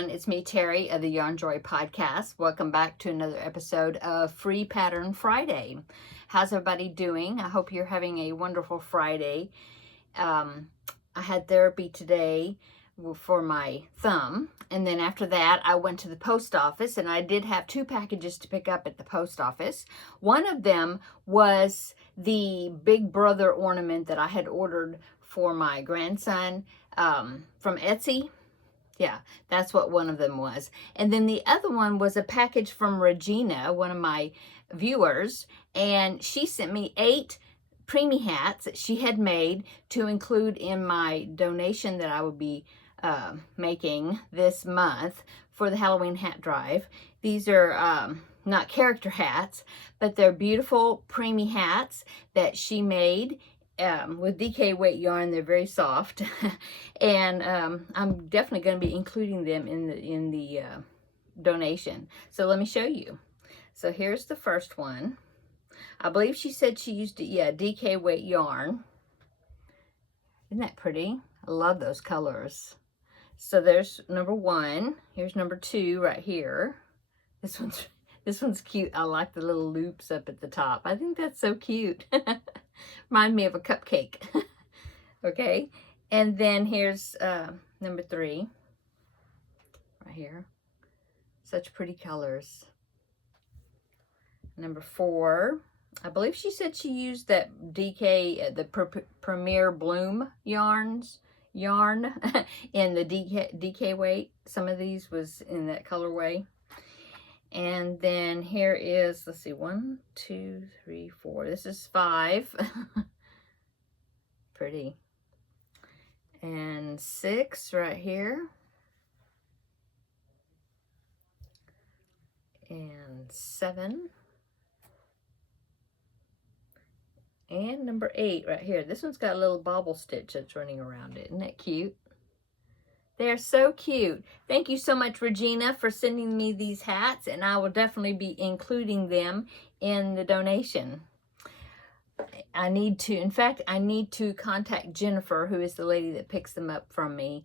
everyone. It's me, Terry, of the Yarnjoy podcast. Welcome back to another episode of Free Pattern Friday. How's everybody doing? I hope you're having a wonderful Friday. I had therapy today for my thumb, and then after that I went to the post office, and I did have 2 packages to pick up at the post office. One of them was the Big Brother ornament that I had ordered for my grandson from Etsy. Yeah, that's what one of them was. And then the other one was a package from Regina, one of my viewers, and she sent me 8 preemie hats that she had made to include in my donation that I would be making this month for the Halloween hat drive. These are not character hats, but they're beautiful preemie hats that she made with DK weight yarn. They're very soft, and I'm definitely going to be including them in the donation. So let me show you. So here's the first one. I believe she said she used DK weight yarn. Isn't that pretty? I love those colors. So there's number 1. Here's number 2 right here. This one's cute. I like the little loops up at the top. I think that's so cute. Remind me of a cupcake. Okay, and then here's number 3 right here. Such pretty colors. Number 4, I believe she said she used that DK, the Premier Bloom yarn in the DK weight. Some of these was in that colorway. And then here is, let's see, 1, 2, 3, 4. This is 5. Pretty. And 6 right here. And 7. And number 8 right here. This one's got a little bobble stitch that's running around it. Isn't that cute? They're so cute. Thank you so much, Regina, for sending me these hats, and I will definitely be including them in the donation. I need to contact Jennifer, who is the lady that picks them up from me,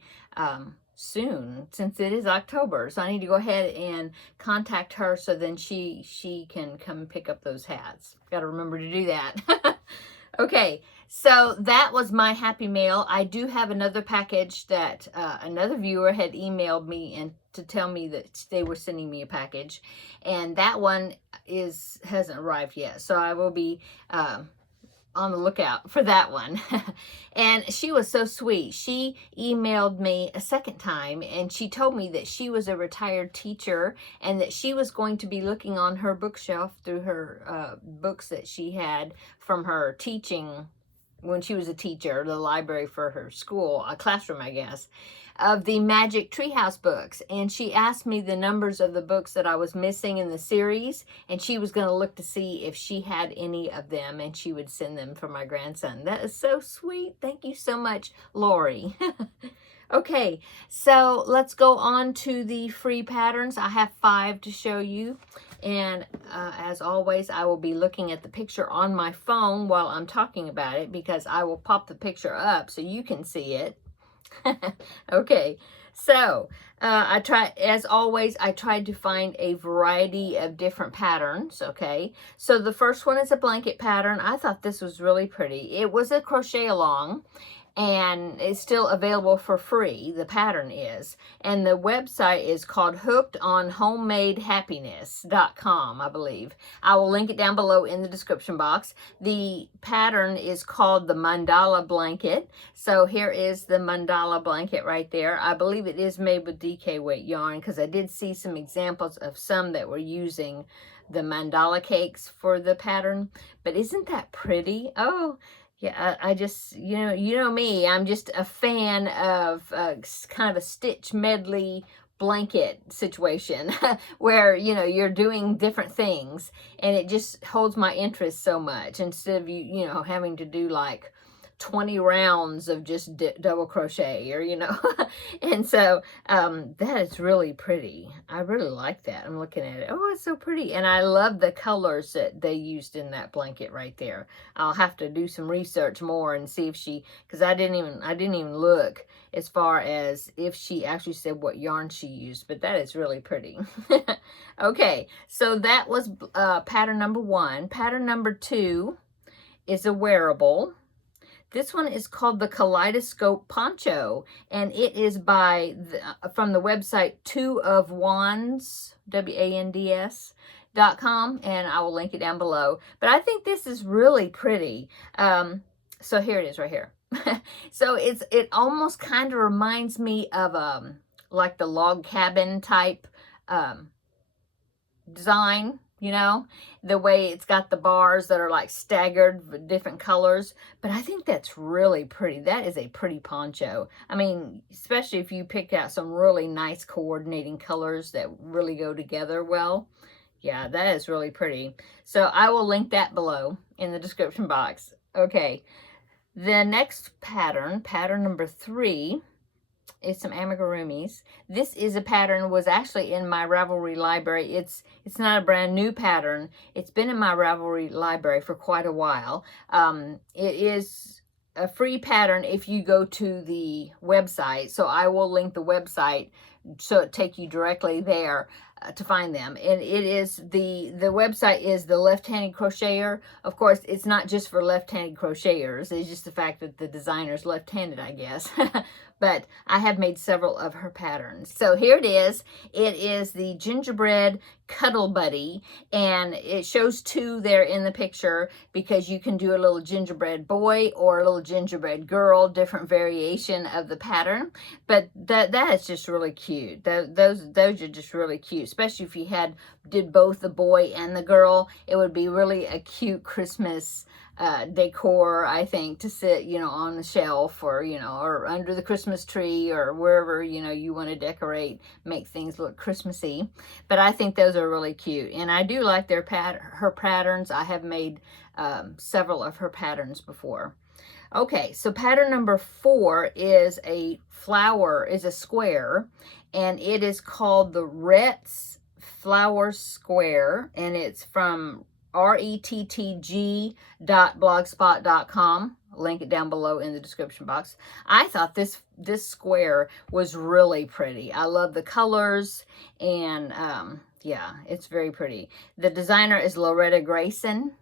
soon, since it is October. So I need to go ahead and contact her so then she can come pick up those hats. Got to remember to do that. Okay, so that was my happy mail. I do have another package that another viewer had emailed me and to tell me that they were sending me a package, and that one hasn't arrived yet. So I will be on the lookout for that one. And she was so sweet. She emailed me a second time, and she told me that she was a retired teacher and that she was going to be looking on her bookshelf through her books that she had from her teaching when she was a teacher, the library for her school, a classroom, I guess, of the Magic Treehouse books. And she asked me the numbers of the books that I was missing in the series, and she was going to look to see if she had any of them, and she would send them for my grandson. That is so sweet. Thank you so much, Lori. Okay, so let's go on to the free patterns. I have 5 to show you. And as always, I will be looking at the picture on my phone while I'm talking about it, because I will pop the picture up so you can see it. Okay, so as always, I tried to find a variety of different patterns. Okay, so the first one is a blanket pattern. I thought this was really pretty. It was a crochet along, and it's still available for free. The pattern is, and the website is called hookedonhomemadehappiness.com, I believe. I will link it down below in the description box. The pattern is called the mandala blanket. So here is the mandala blanket right there. I believe it is made with DK weight yarn, because I did see some examples of some that were using the mandala cakes for the pattern. But isn't that pretty? Oh, yeah, I just, you know me, I'm just a fan of kind of a stitch medley blanket situation where, you're doing different things, and it just holds my interest so much, instead of, having to do like 20 rounds of just double crochet, or, you know. And so that is really pretty. I really like that. I'm looking at it. Oh, it's so pretty. And I love the colors that they used in that blanket right there. I'll have to do some research more and see if she, because I didn't even look as far as if she actually said what yarn she used, but that is really pretty. Okay, so that was pattern number 1. Pattern number 2 is a wearable. This one is called the Kaleidoscope Poncho, and it is by from the website 2ofwands, WANDS.com, and I will link it down below. But I think this is really pretty. So here it is right here. So it almost kind of reminds me of like the log cabin type design, you know, the way it's got the bars that are like staggered with different colors. But I think that's really pretty. That is a pretty poncho. I mean, especially if you pick out some really nice coordinating colors that really go together well. Yeah, that is really pretty. So I will link that below in the description box. Okay, the next pattern, pattern number 3, is some amigurumis. This is a pattern, was actually in my Ravelry library. It's not a brand new pattern. It's been in my Ravelry library for quite a while. It is a free pattern if you go to the website. So I will link the website so it take you directly there to find them. And it is the website is the Left-Handed Crocheter. Of course, it's not just for left-handed crocheters. It's just the fact that the designer's left-handed, I guess. But I have made several of her patterns. So here it is. It is the Gingerbread Cuddle Buddy, and it shows 2 there in the picture because you can do a little gingerbread boy or a little gingerbread girl, different variation of the pattern. But that is just really cute. Those are just really cute, especially if you did both the boy and the girl. It would be really a cute Christmas decor, I think, to sit, you know, on the shelf, or, you know, or under the Christmas tree, or wherever, you know, you want to decorate, make things look Christmassy. But I think those are really cute, and I do like her patterns. I have made several of her patterns before. Okay, so pattern number 4 is a square, and it is called the Rhett's Flower Square, and it's from rettg.blogspot.com. Link it down below in the description box. I thought this square was really pretty. I love the colors, and yeah, it's very pretty. The designer is Loretta Grayson,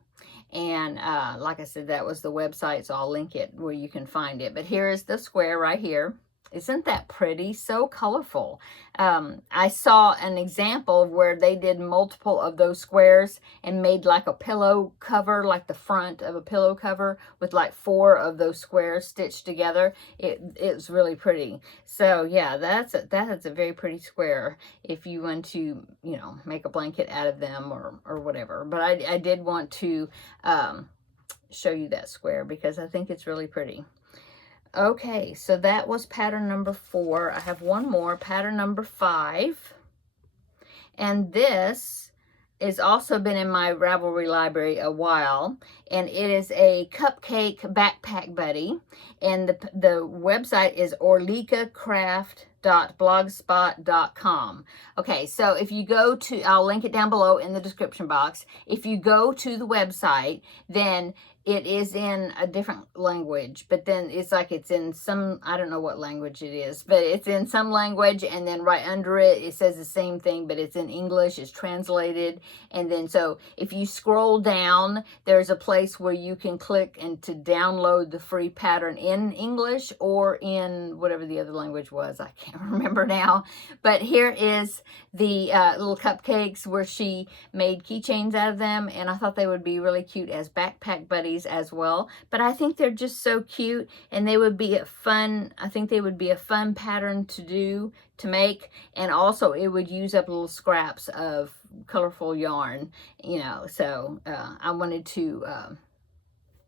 and like I said, that was the website, so I'll link it where you can find it. But here is the square right here. Isn't that pretty? So colorful. I saw an example of where they did multiple of those squares and made like a pillow cover, like the front of a pillow cover with like 4 of those squares stitched together. It's really pretty. So yeah, that's a very pretty square if you want to, you know, make a blanket out of them or whatever. But I did want to show you that square because I think it's really pretty. Okay, so that was pattern number 4. I have one more, pattern number 5. And this has also been in my Ravelry library a while. And it is a cupcake backpack buddy. And the website is orlikacraft.blogspot.com. Okay, so if you go to, I'll link it down below in the description box. If you go to the website, then it is in a different language, but then it's like it's in some, I don't know what language it is, but it's in some language, and then right under it, it says the same thing, but it's in English, it's translated. And then so if you scroll down, there's a place where you can click and to download the free pattern in English or in whatever the other language was. I can't remember now. But here is the little cupcakes where she made keychains out of them, and I thought they would be really cute as backpack buddies as well. But I think they're just so cute, and they would be a fun, I think they would be a fun pattern to make, and also it would use up little scraps of colorful yarn, you know. So I wanted to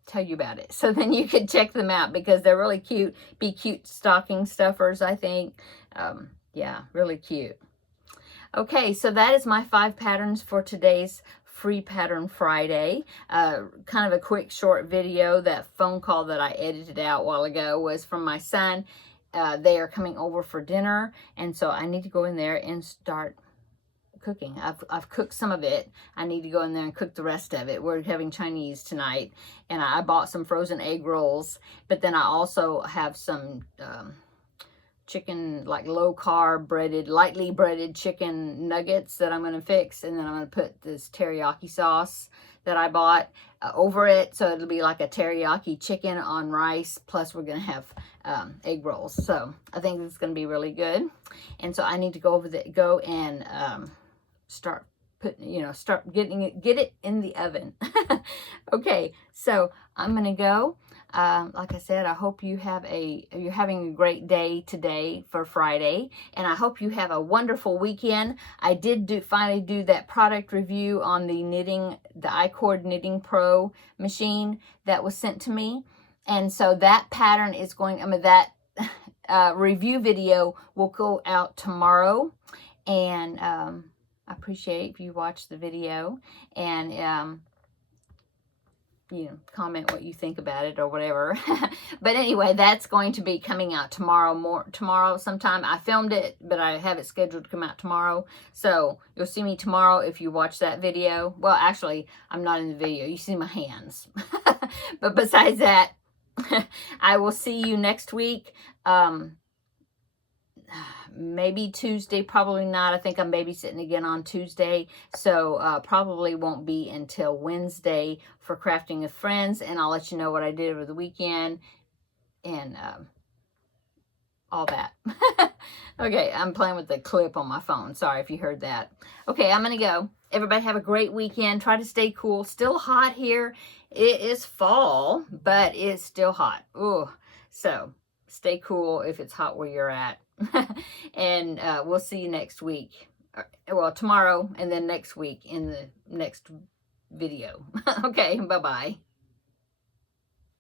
tell you about it, so then you could check them out because they're really cute. Be cute stocking stuffers, I think. Yeah, really cute. Okay, so that is my 5 patterns for today's Free Pattern Friday. Kind of a quick short video. That phone call that I edited out a while ago was from my son. They are coming over for dinner, and so I need to go in there and start cooking. I've cooked some of it. I need to go in there and cook the rest of it. We're having Chinese tonight, and I bought some frozen egg rolls, but then I also have some chicken, like low carb breaded, lightly breaded chicken nuggets that I'm going to fix, and then I'm going to put this teriyaki sauce that I bought over it, so it'll be like a teriyaki chicken on rice, plus we're going to have egg rolls. So I think it's going to be really good, and so I need to go and start putting, get it in the oven. Okay, so I'm going to go. Like I said, I hope you're having a great day today for Friday, and I hope you have a wonderful weekend. I did finally do that product review on the I-Cord Knitting Pro machine that was sent to me, and so that pattern is going, that review video will go out tomorrow, and I appreciate if you watch the video and comment what you think about it or whatever. But anyway, that's going to be coming out tomorrow sometime. I filmed it, but I have it scheduled to come out tomorrow. So you'll see me tomorrow if you watch that video. Well, actually, I'm not in the video. You see my hands. But besides that, I will see you next week. Maybe Tuesday, probably not. I think I'm babysitting again on Tuesday, so probably won't be until Wednesday for Crafting with Friends, and I'll let you know what I did over the weekend and all that. Okay, I'm playing with the clip on my phone. Sorry if you heard that. Okay, I'm gonna go. Everybody have a great weekend. Try to stay cool. Still hot here. It is fall, but it's still hot. Ooh, so stay cool if it's hot where you're at. And we'll see you next week. Well, tomorrow, and then next week in the next video. Okay, bye-bye.